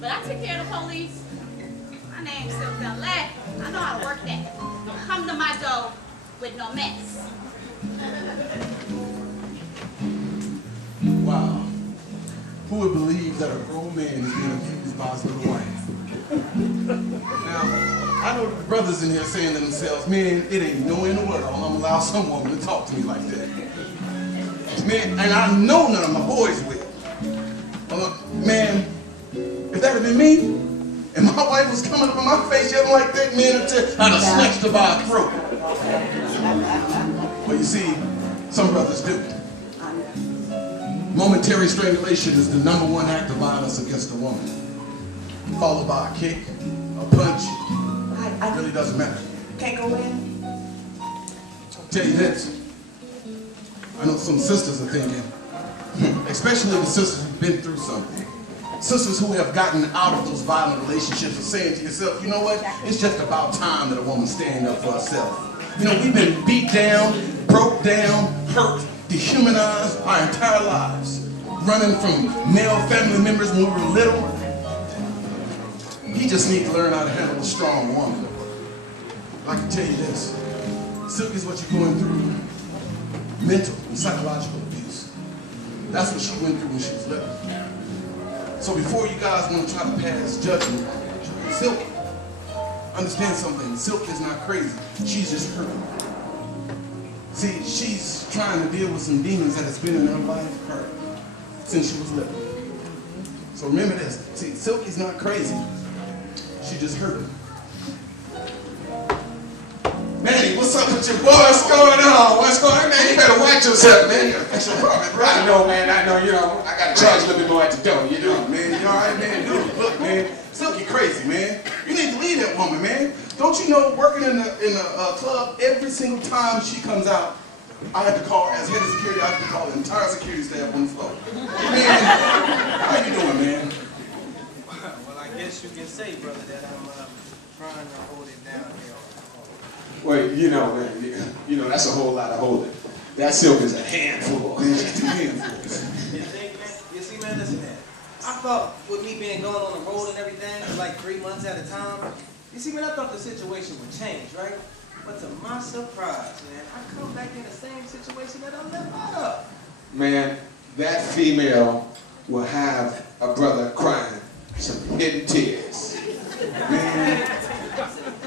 But I take care of the police. My name's Silk LA. I know how to work that. Don't come to my door with no mess. Wow. Who would believe that a grown man is being abused by his little wife? Now, I know the brothers in here saying to themselves, man, it ain't no in the world I'm gonna allow some woman to talk to me like that. Man, and I know none of my boys will. Man, if that had been me, and my wife was coming up in my face yelling like that, man, I'd have snatched her by her throat. But you see, some brothers do. Momentary strangulation is the #1 act of violence against a woman. Followed by a kick, a punch. It really doesn't matter. Can't go in? I'll tell you this. I know some sisters are thinking, especially the sisters who've been through something. Sisters who have gotten out of those violent relationships are saying to yourself, you know what? It's just about time that a woman stand up for herself. You know, we've been beat down, broke down, hurt, dehumanized our entire lives. Running from male family members when we were little. You just need to learn how to handle a strong woman. I can tell you this. Silk is what you're going through. Mental and psychological abuse. That's what she went through when she was little. So before you guys want to try to pass judgment on Silk, understand something. Silk is not crazy. She's just hurt. See, she's trying to deal with some demons that has been in her life since she was little. So remember this. See, Silk is not crazy. She just hurt. Manny, what's up with your boy? What's going on? What's going on, man? You better watch yourself, man. You gotta fix your apartment, bro. I know, man. I know, you know. I gotta charge a little bit more at the door, you know. Man, you alright, man? Dude, look, man. Silky crazy, man. You need to leave that woman, man. Don't you know, working in a club, every single time she comes out, I have to call, as head of security, I have to call the entire security staff on the floor. Man, how you doing, man? Well, I guess you can say, brother, that I'm trying to hold it down here. Well, you know, man, you know, that's a whole lot of holding. That Silk is a handful. Man, she's 2 handfuls. You think, man? You see, man, listen, man. I thought with me being going on the road and everything for like 3 months at a time, you see, man, I thought the situation would change, right? But to my surprise, man, I come back in the same situation that I left out of. Man, that female will have a brother crying some hidden tears. Man,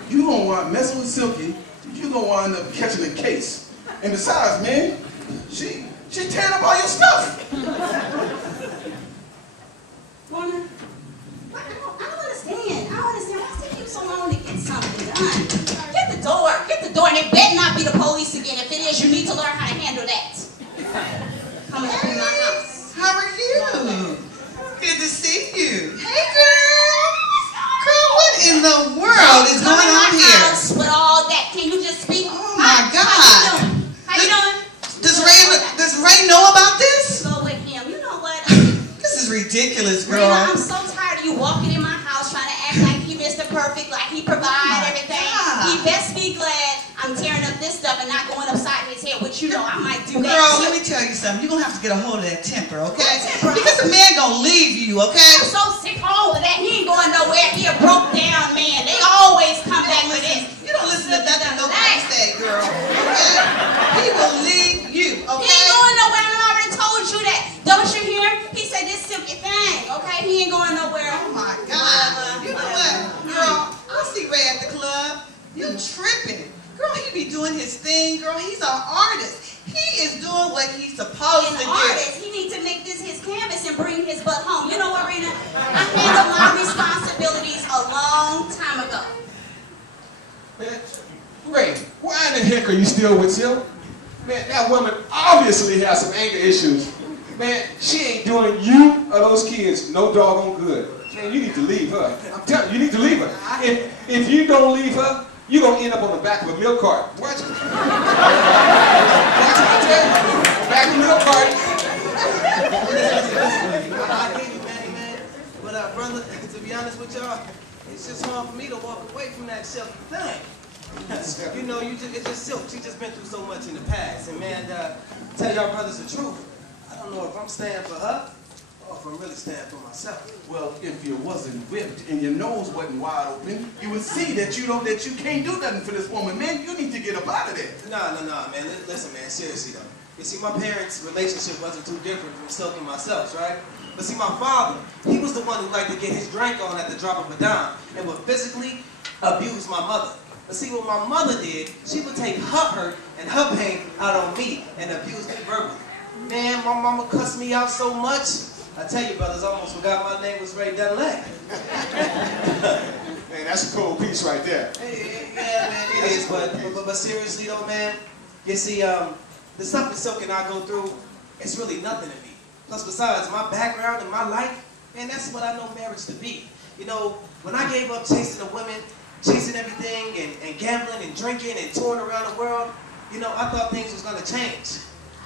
you gonna wind messing with Silky, you gonna wind up catching a case. And besides, man, she's tearing up all your stuff. Warner, I don't understand. I don't understand. Why does it take you so long to get something done? Get the door, and it better not be the police again. If it is, you need to learn how to handle that. Coming up in my house. How are you? Good to see you. Hey, girl. Girl, what in the world is going on here? With all that, can you just speak? Oh my God. How you doing? Does Ray know about this? Go with him. You know what? This is ridiculous, girl. Rena, I'm so tired of you walking in my house trying to act like he Mr. Perfect, like he provides everything. God. He best be glad I'm tearing up this stuff and not going upside his head, which you know I might do that. Girl, too. let me tell you something. You're going to have to get a hold of that temper, okay? What temper? Because the man going to leave you, okay? I'm so sick of all of that. He ain't going nowhere. He a broke down man. They always come back with this. You don't listen to nothing nobody say, girl. Okay? He will leave you, okay? He ain't going nowhere. I already told you that. Don't you hear? He said this silky thing, okay? He ain't going nowhere. Oh my God. You know what, girl? I see Ray at the club. You tripping. Girl, he be doing his thing, girl. He's an artist. He is doing what he's supposed to do. Artist, he needs to make this his canvas and bring his butt home. You know what, Rena? I handled my responsibilities a long time ago. Man, Ray, why in the heck are you still with Silk? Man, that woman obviously has some anger issues. Man, she ain't doing you or those kids no doggone good. Man, you need to leave her. I'm telling you, you need to leave her. If you don't leave her, you're going to end up on the back of a milk cart. Watch it. Watch it, I tell you. Back of a milk cart. I hear you, man. But, brother, to be honest with y'all, it's just hard for me to walk away from that Silky thing. You know, it's just Silk. She just been through so much in the past. And, man, tell y'all brothers the truth. I don't know if I'm staying for her or from really standing for myself. Well, if you wasn't whipped and your nose wasn't wide open, you would see that you can't do nothing for this woman, man. You need to get up out of there. Nah, man. Listen, man, seriously though. You see, my parents' relationship wasn't too different from Silk and myself, right? But see, my father, he was the one who liked to get his drink on at the drop of a dime and would physically abuse my mother. But see, what my mother did, she would take her hurt and her pain out on me and abuse me verbally. Man, my mama cussed me out so much. I tell you, brothers, I almost forgot my name was Ray Dunlap. Man, that's a cold piece right there. Yeah, man, it is. But seriously though, man, you see, the stuff that Silk and I go through, it's really nothing to me. Plus, besides my background and my life, man, that's what I know marriage to be. You know, when I gave up chasing the women, chasing everything, and gambling and drinking and touring around the world, you know, I thought things was gonna change.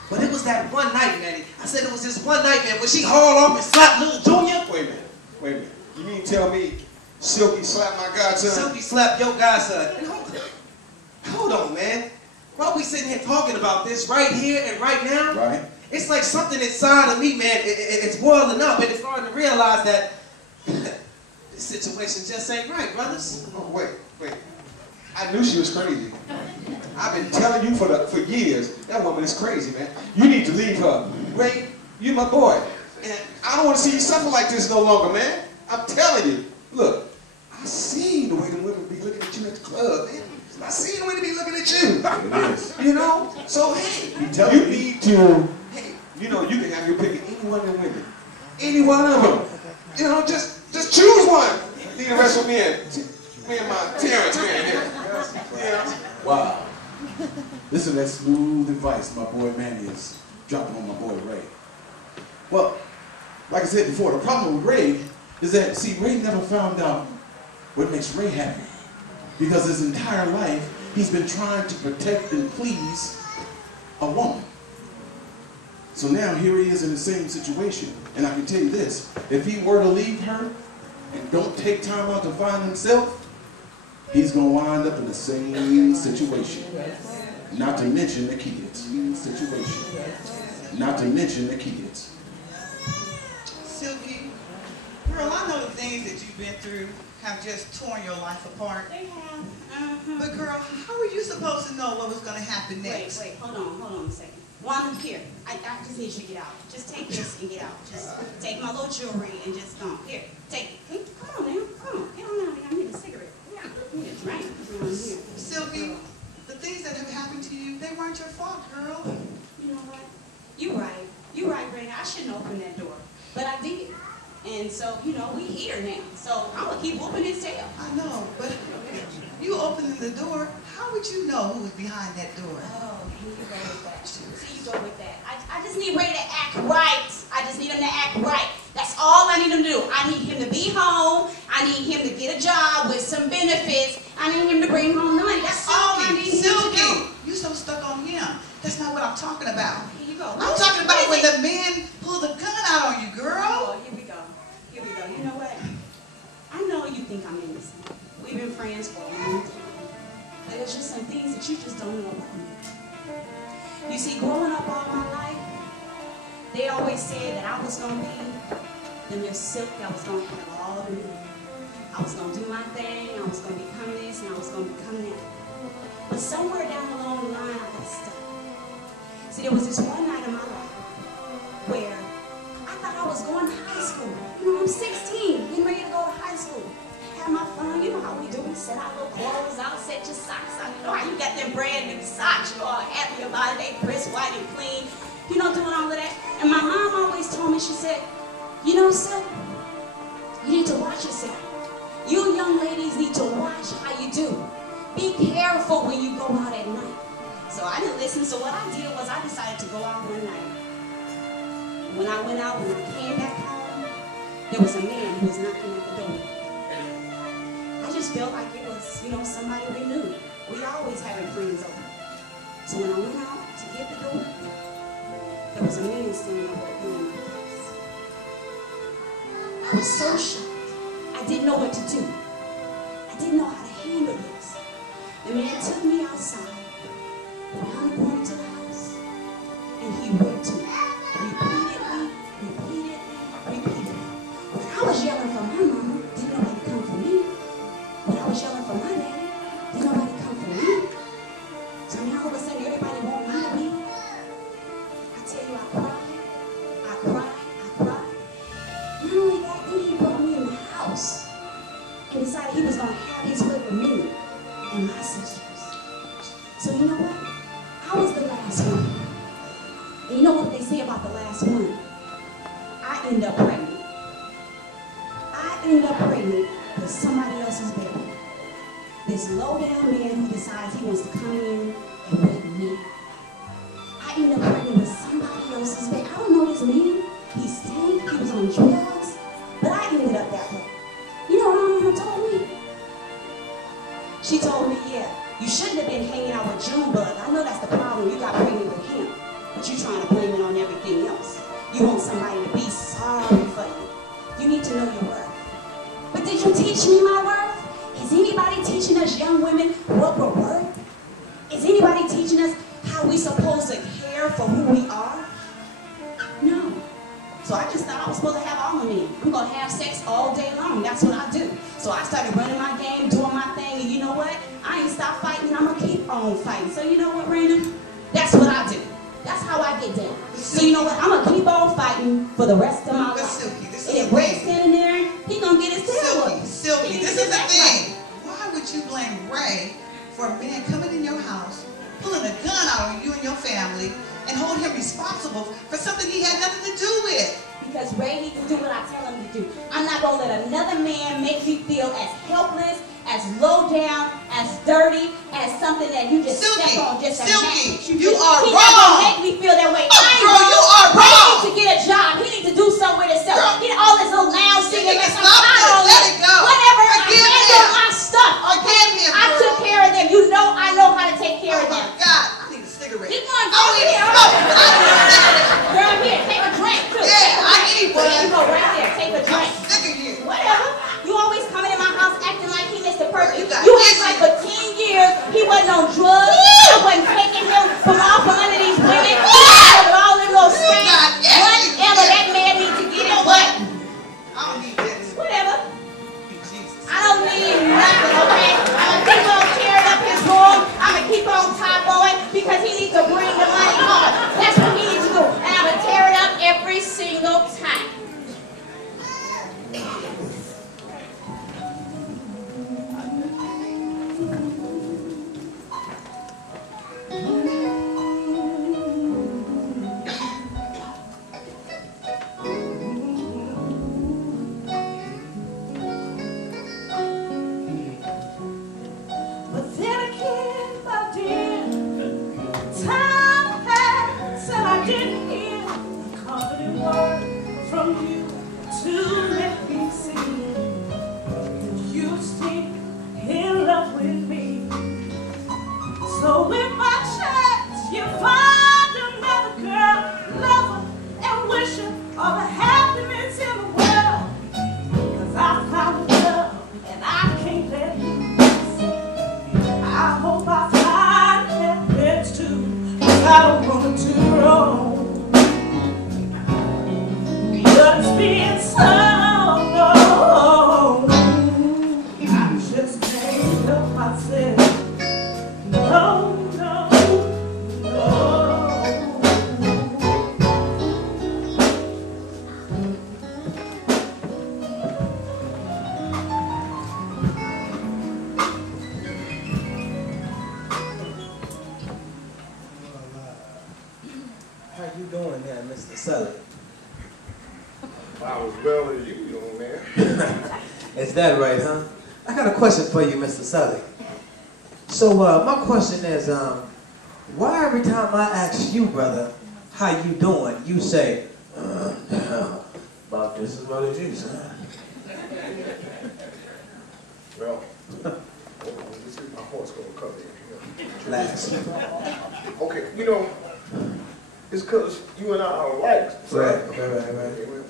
But it was that one night, man. I said it was this one night, man, when she hauled off and slapped little Junior. Wait a minute. You mean tell me Silky slapped my godson? Silky slapped your godson. And hold on, man. While we sitting here talking about this right here and right now, Right. it's like something inside of me, man, it's boiling up, and it's starting to realize that this situation just ain't right, brothers. Oh, wait. I knew she was crazy. I've been telling you for years, that woman is crazy, man. You need to leave her. Ray, you my boy. And I don't want to see you suffer like this no longer, man. I'm telling you. Look, I seen the way the women be looking at you at the club, man. I seen the way they be looking at you. It is. You know? So, hey, telling you me. need to, hey, you know, you can have your pick of any one of them women. Any one of them. You know, just choose one. Leave the rest with me and my Terrence man here. Yeah. Wow. Listen to that smooth advice my boy Manny is dropping on my boy Ray. Well, like I said before, the problem with Ray is that, see, Ray never found out what makes Ray happy. Because his entire life, he's been trying to protect and please a woman. So now here he is in the same situation. And I can tell you this, if he were to leave her and don't take time out to find himself, he's going to wind up in the same situation. Not to mention the kids. Not to mention the kids. Silky, girl, I know the things that you've been through have just torn your life apart. They have. But girl, how were you supposed to know what was going to happen next? Wait, hold on a second. One, here, I just need you to get out. Just take this and get out. Just take my little jewelry and just go. Here, take it. Come on now, come on. Get on down here. I need a cigarette. I need a drink. Here. Silky, the things that have happened to you, they weren't your fault, girl. You know what? You're right, Brandon. I shouldn't open that door. But I did. And so, you know, we here now. So I'm going to keep whooping his tail. I know, but you opening the door, how would you know who was behind that door? Oh, here you go with that. See, you go with that. I just need Ray to act right. I just need him to act right. That's all I need him to do. I need him to be home. I need him to get a job with some benefits. I need him to bring home the money. That's all I need him to do. You so stuck on him. That's not what I'm talking about. Here you go. I'm talking about when the men pull the gun out on you, girl. Oh, here we go. Here we go. You know what? I know you think I'm innocent. We've been friends for a long time. But there's just some things that you just don't know about me. You see, growing up all my life, they always said that I was going to be the Miss Silk that was going to have all the men. I was going to do my thing, I was going to become this, and I was going to become that. But somewhere down along the line, I got stuck. See, there was this one night in my life where I thought I was going to high school. You know, I'm 16, getting ready to go to high school. Have my fun, you know how we do. We set our little clothes out, set your socks out. You know how you got them brand new socks. You're all happy about it. They crisp, white, and clean. You know, doing all of that. And my mom always told me, she said, you know, Sil, you need to watch yourself. You young ladies need to watch how you do. Be careful when you go out at night. So I didn't listen. So what I did was I decided to go out one night. When I went out, when I came back home, there was a man who was knocking at the door. I just felt like it was, you know, somebody we knew. We always having friends over. So when I went out to get the door, there was a man standing over the door in my face. I was so shocked. I didn't know what to do. I didn't know how to handle this. The man took me outside, around the corner to the house, and he whipped me. Repeatedly, for me and my sisters. So you know what? I was the last one. And you know what they say about the last one? I end up pregnant. I end up pregnant with somebody else's baby. This low-down man who decides he wants to come in and rape me. I end up pregnant with somebody else's baby. I don't know this man. He stank, he was on drugs, but I ended up that way. You know what my mama told me? She told me, yeah, you shouldn't have been hanging out with Junebug. I know that's the problem. You got pregnant with him, but you're trying to blame it on everything else. You want somebody to be sorry for you. You need to know your worth. But did you teach me my worth? Is anybody teaching us young women what we're worth? Is anybody teaching us how we're supposed to care for who we are? No. So I just thought I was supposed to have all of me. I'm going to have sex all day long. That's what I do. So I started running my game, doing my thing, and you know what? I ain't stopped fighting, I'm going to keep on fighting. So you know what, Brandon? That's what I do. That's how I get down. So you know what? I'm going to keep on fighting for the rest of my life. Silky, this And is if Ray's standing there, he going to get his tail whooped. Silky, this is the thing. Why would you blame Ray for a man coming in your house, pulling a gun out on you and your family, and hold him responsible for something he had nothing to do with? Because Ray needs to do what I tell him to do. I'm not going to let another man make me feel as helpless, as low down, as dirty, as something that you just step on just to match. You are He's wrong. not going to make me feel that way. Oh, girl, you are Ray wrong. needs to get a job. He needs to do something with himself. Girl, Get all this little lounge singing. you Like can I'm stop tired this. of Let it go. Whatever. I Forgive handle him. my stuff. Forgive him, I girl. took care of them. You know I know how to take care Oh of my them. God, I need a cigarette. Keep going. I don't need a smoke, but I need a cigarette. Girl, here, take a drink too. Yeah, I need one. There you go, right there. Take a I'm drink. sick of you. Whatever. You always coming in my house acting like he Mr. Perfect. You got You act issues. like for 10 years he wasn't on drugs. I wasn't taking him from off from under these women. With all them little You got scams. issues. Whatever that man needs to get in what? I don't need this. Whatever. Jesus. I don't need nothing, okay? I'm gonna keep on tearing up his room. I'm gonna keep on top-boying because he needs to bring the money home. That's what he needs to do. And I'm gonna tear it up every single time. But then again, I did. Time passed and I didn't hear a confident word from you to let me see that you still in love with me. So if by chance you find another girl, lover, and wishing all the happiness in the world, 'cause I found love and I can't let you. I hope I find happiness too, 'cause I don't want to do wrong. But it's been so long, I just can't help myself. No, no, no. How you doing there, Mr. Sully? About as well as you, young man. Is that right, huh? I got a question for you, Mr. Sully. So, my question is, why every time I ask you, brother, how you doing, you say, about this as well as you, son? Well, this is my horse going to cover it. Last. Okay, you know, it's because you and I are alike. son. Right.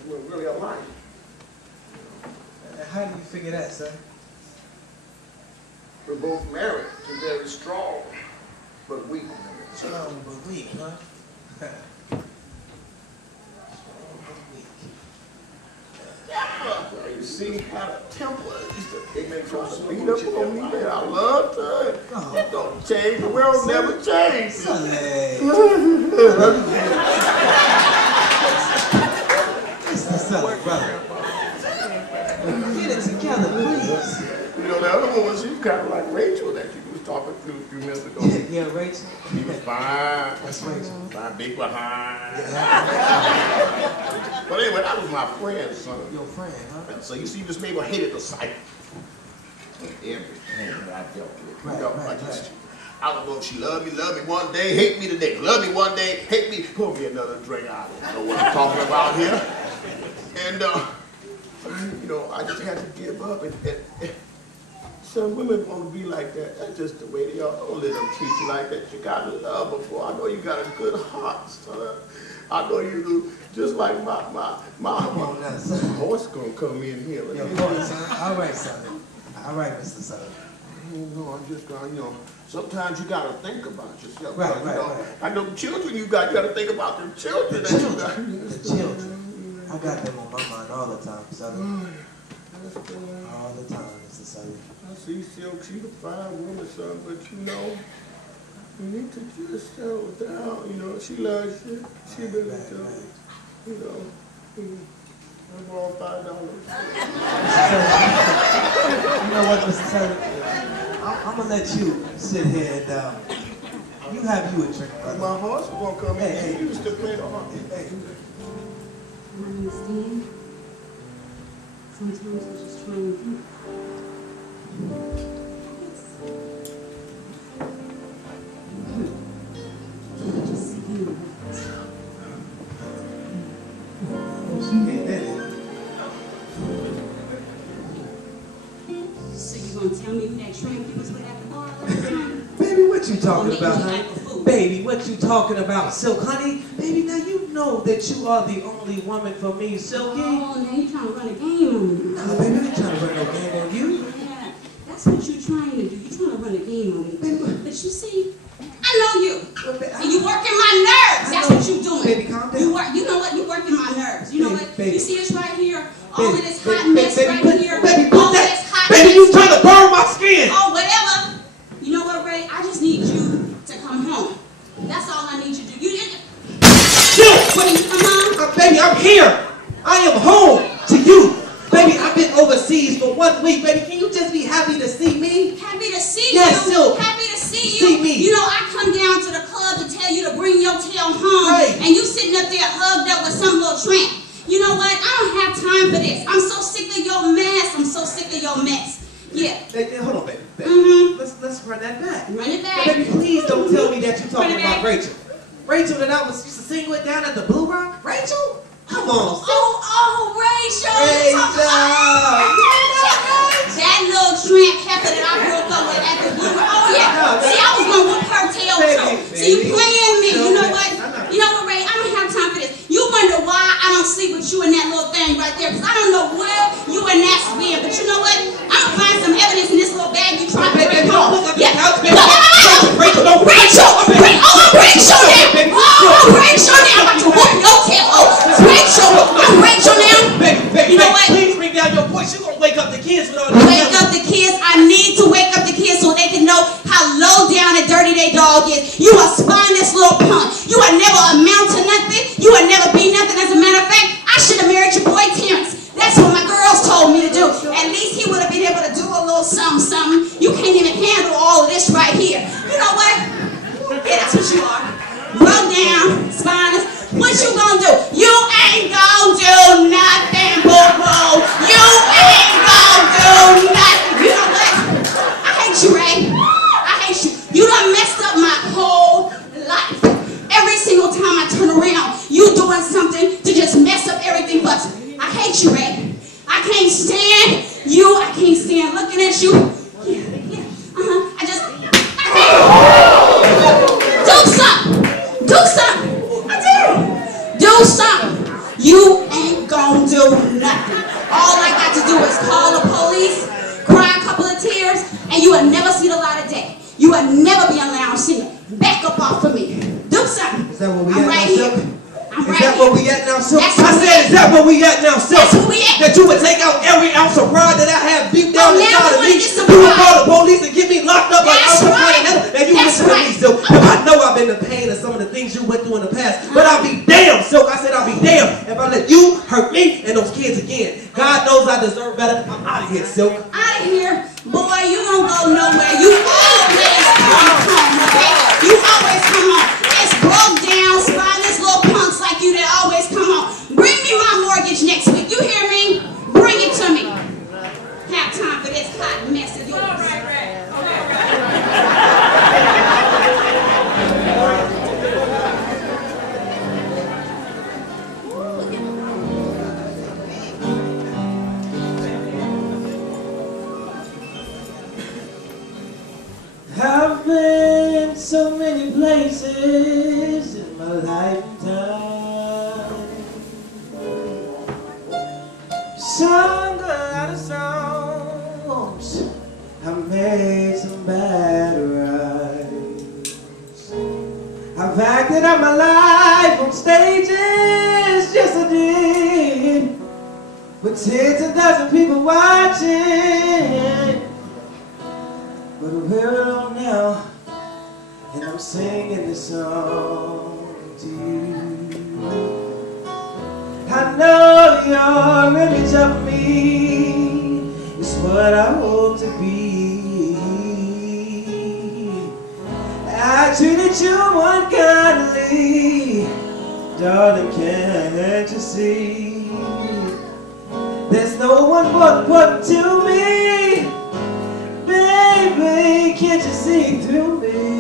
We're really alike. How do you figure that, sir? We're both married to very strong but weak women. Strong but weak, huh? Well, you see how the temper used to, it makes you speed up on me, man. I love her. It don't change. The world never changes. Sully. Mr. Sully, brother. Get it together, please. You know, the other woman, she's kind of like Rachel that you was talking to a few minutes ago. Yeah, Rachel. She was fine. That's Rachel. Fine, big behind. But anyway, that was my friend, son. Your friend, huh? So you see, this neighbor hated the sight of everything that I dealt with. Right, You know, right, I don't know if she loved me one day, hate me the next. Love me one day, hate me. Pour me another drink. I don't know what I'm talking about here. And, you know, I just had to give up. And some women want to be like that. That's just the way they are. Don't let them treat you like that. You got to love them. I know you got a good heart, son. I know you do. Just like my horse gonna come in here. Your horse, huh? All right, son. All right, Mr. Son. You know, I'm just gonna, you know, sometimes you gotta think about yourself. Right, you right, know, right. I know the children you gotta think about the children. The children. I got them on my mind all the time, son. All the time, Mr. Son. I see Silk, she's a fine woman, son, but you know, you need to just settle down. You know, she loves you. She really does. You know, I borrowed $5. You know what, Mr. Son? I'm gonna let you sit here and you have you a drink, brother. My horse is gonna come in. Hey. You used to play the horse. Hey. I understand. Sometimes I'm just trying to think. Just see you. So you gonna tell me who that tramp you was with at the bar last night? Baby, what you talking Make about, me honey? like a fool. Baby, what you talking about, Silk, honey? Baby, now you know that you are the only woman for me, Silky. Oh, now you trying to run a game on me. Nah, baby, I ain't trying to run no game on you. Yeah, that's what you're trying to do. You're trying to run a game on me. But you see, I know you. And you working my nerves. That's what you doing. Baby, calm down. You know what? You working my nerves. You know what? Baby. You see this right here? All of this hot Baby, mess baby, right put- here. baby, put All of that- this hot Baby, mess. you trying to burn my skin. Oh, whatever. You know what, Ray? I just need you to come home. That's all I need you to do. You didn't. When you come home. Baby, I'm here. I am home to you. Baby, I've been overseas for 1 week. Baby, can you just be happy to see me? Happy to see Yes, you. Silk. Happy to see you. See me. You know, I come down to the club to tell you to bring your tail home. Right. And you sitting up there hugged up with some little tramp. You know what? I don't have time for this. I'm so sick of your mess. I'm so sick of your mess. Yeah. Hey, hold on, baby. Let's run that back. Run it back. Baby, please don't tell me that you're Run talking it about back. Rachel. Rachel that I was used to sing with down at the Blue Rock? Rachel? Come on, Silk. Oh, Rachel. Rachel. That little tramp heifer that I broke up with at the Blue Rock. Oh, yeah. See, I was going to whoop her tail, too. See, you playing me. You know what? You know what, Ray? I don't have time for this. You wonder why I don't sleep with you and that little thing right there, because I don't know where you and that's been. But you know what? I'm going to find some evidence in this little bag you tried to bring home. Yeah. Rachel, I'm Rachel now. Oh, I'm Rachel now. I'm about to whoop your tail. Oh, Rachel. I'm Rachel now. Baby, You know what? please bring down your voice. You're going to wake up the kids with all this. Wake up the kids. I need to wake up the kids so they can know how low down and dirty their dog is. You a spineless little punk. You will never amount to nothing. You will never be nothing. As a matter of fact, I should have married your boy Terrence. That's what my girls told me to do. At least he would have been able to do a little something. You can't even handle all of this right here. You know what? Yeah, that's what you are. Low down, spineless. What you gonna do? You ain't gonna do nothing, boo-boo. You ain't gonna do nothing. You know what? I hate you, Ray. I hate you. You done messed up my whole life. Every single time I turn around, you doing something to just mess up everything but I hate you, Ray. I can't stand you. I can't stand looking at you. Yeah. I just do something. Do something. I do. Do something. You ain't gonna do nothing. All I got to do is call the police, cry a couple of tears, and you will never see the light of day. You will never be allowed to see me. Back up off of me. Do something. Is that where we I'm at right now, here. Silk? I'm Is right that here. where we at now, Silk? That's I where we said, at. is that where we at now, Silk? That's where we at. That you would take out every ounce of pride that I have deep down Oh, now inside you of wanna me. get some You would pride. call the police and get me locked up like That's I'm right. And you That's listen to me, right. Silk. Because I know I've been the pain of some of the things you went through in the past. But I'll be damned, Silk. I said I'll be damned if I let you hurt me and those kids again. God knows I I deserve better. I'm out of here, Silk. Out of here? Boy, you don't go nowhere. You always come home, okay? You always come home. It's broke down, spineless little punks like you that always come home. Bring me my mortgage next week. You hear me? Bring it to me. Have time for this hot mess of yours. All right, Red. All right. I've been so many places in my lifetime. Sung a lot of songs. I've made some bad rhymes. I've acted out my life on stages, yes I did, with tens and thousands of people watching. But we're alone now, and I'm singing this song to you. I know your image of me is what I hope to be. I treated you unkindly, darling, can't you see? There's no one more important to me. Baby, can't you see through me?